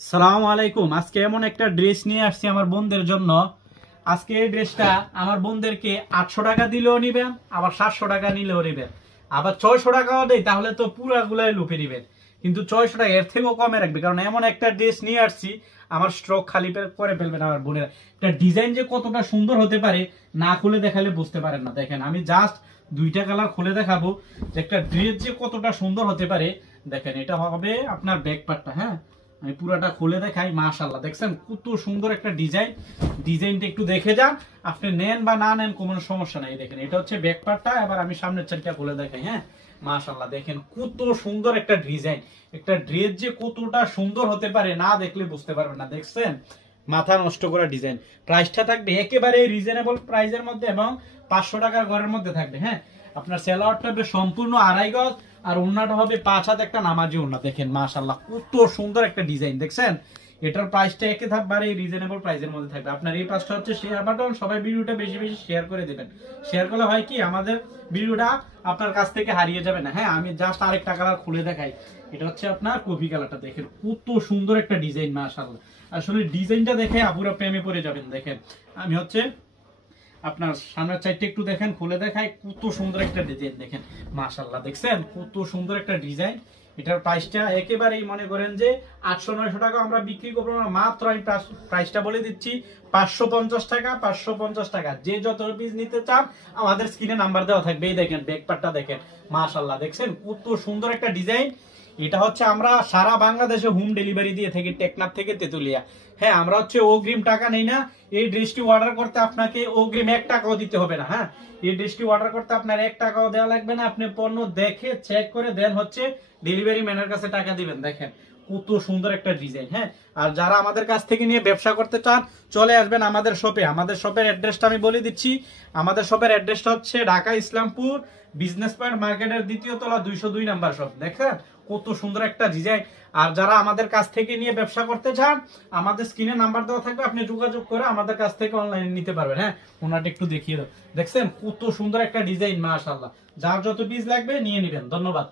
আসসালামু আলাইকুম। আজকে এমন একটা ড্রেস নিয়ে আসছি আমার বোনদের জন্য। আজকে এই ড্রেসটা আমার বোনদেরকে 800 টাকা দিলেও নিবেন, আবার 700 টাকা নিলেও নিবেন, আবার 600 টাকাও দেয় তাহলে তো পুরাগুলাই লুপে নিবেন, কিন্তু 600 টাকা এর থেকেও কমে রাখবে, কারণ এমন একটা ড্রেস নিয়ে আসছি আমার স্ট্রোক খালি করে ফেলবেন আমার বোনেরা। এটা ডিজাইন যে কতটা সুন্দর হতে পারে না খুলে দেখালে বুঝতে পারেন না। দেখেন আমি জাস্ট দুইটা কালার খুলে দেখাবো যে একটা ড্রেস যে কতটা সুন্দর হতে পারে। দেখেন এটা হবে আপনার ব্যাক পার্টটা। হ্যাঁ, আমি পুরাটা খুলে দেখাই। মাশাআল্লাহ, দেখছেন কত সুন্দর একটা ডিজাইন। ডিজাইনটা একটু দেখে যান, আপনি নেন বা না নেন কোনো সমস্যা নাই। দেখেন এটা হচ্ছে ব্যাক পার্টটা, এবার আমি সামনের সাইডটা খুলে দেখাই। হ্যাঁ, মাশাআল্লাহ দেখেন কত সুন্দর একটা ডিজাইন। একটা ড্রেস যে কতটা সুন্দর হতে পারে না দেখলে বুঝতে পারবেন না। দেখছেন মাথা নষ্ট করা ডিজাইন। প্রাইসটা থাকবে একেবারে রিজনেবল প্রাইসের মধ্যে এবং 500 টাকার ঘরের মধ্যে থাকবে। হ্যাঁ, আপনার সেলাওয়ারটা হবে সম্পূর্ণ আড়াই গজ আর ওন্নাটা হবে 5 হাত একটা নামাজি ওন্না। দেখেন মাশাআল্লাহ কত সুন্দর একটা ডিজাইন। দেখছেন এটার প্রাইসটা একেবারে রিজনেবল প্রাইসের মধ্যে থাকবে। আপনার এই পাশটা হচ্ছে শেয়ার বাটন, সবাই ভিডিওটা বেশি বেশি শেয়ার করে দিবেন। শেয়ার করলে হয় কি আমাদের ভিডিওটা আপনার কাছ থেকে হারিয়ে যাবে না। হ্যাঁ, আমি জাস্ট আরেকটা কালার খুলে দেখাই। এটা হচ্ছে আপনার কফি কালারটা। দেখেন কত সুন্দর একটা ডিজাইন। মাশাআল্লাহ, আসলে ডিজাইনটা দেখে আপুরা প্রেমে পড়ে যাবেন। দেখেন আমি হচ্ছে আপনার সামনের সাইডটা একটু দেখেন, খুলে দেখায় কত সুন্দর একটা ডিজাইন। দেখেন মাশাআল্লাহ, দেখছেন কত সুন্দর একটা ডিজাইন। এটার প্রাইসটা একেবারেই মনে করেন যে 800-900 টাকা আমরা বিক্রি করবো না, মাত্র আমি প্রাইসটা বলে দিচ্ছি 550 টাকা। 550 টাকা যে যত পিস নিতে চান আমাদের স্ক্রিনে নাম্বার দেওয়া থাকবে। এই দেখেন ব্যাক পার্টটা দেখেন মাশাআল্লাহ, দেখছেন কত সুন্দর একটা ডিজাইন। এটা হচ্ছে আমরা সারা বাংলাদেশে হোম ডেলিভারি দিয়ে থাকি, টেকনাফ থেকে তেতুলিয়া। হ্যাঁ, আমরা হচ্ছে অগ্রিম টাকা নেই না। এই ড্রেসটি অর্ডার করতে আপনাকে অগ্রিম 1 টাকাও দিতে হবে না। হ্যাঁ, এই ড্রেসটি অর্ডার করতে আপনার 1 টাকাও দেওয়া লাগবে না। আপনি পণ্য দেখে চেক করে দেন হচ্ছে ডেলিভারি ম্যানের কাছে টাকা দিবেন। দেখেন কত সুন্দর একটা ডিজাইন। হ্যাঁ, আর যারা আমাদের কাছ থেকে নিয়ে ব্যবসা করতে চান চলে আসবেন আমাদের শপে। আমাদের শপের অ্যাড্রেসটা আমি বলে দিচ্ছি। আমাদের শপের অ্যাড্রেসটা হচ্ছে ঢাকা ইসলামপুর বিজনেস পয়েন্ট মার্কেটের 2য় তলা 202 নাম্বার শপ। দেখেন কত সুন্দর একটা ডিজাইন। আর যারা আমাদের কাছ থেকে নিয়ে ব্যবসা করতে চান আমাদের স্ক্রিনে নাম্বার দেওয়া থাকবে, আপনি যোগাযোগ করে আমাদের কাছ থেকে অনলাইনে নিতে পারবেন। হ্যাঁ, ওনাটা একটু দেখিয়ে দাও। দেখছেন কত সুন্দর একটা ডিজাইন। মাশাআল্লাহ, যার যত পিস লাগবে নিয়ে নেবেন। ধন্যবাদ।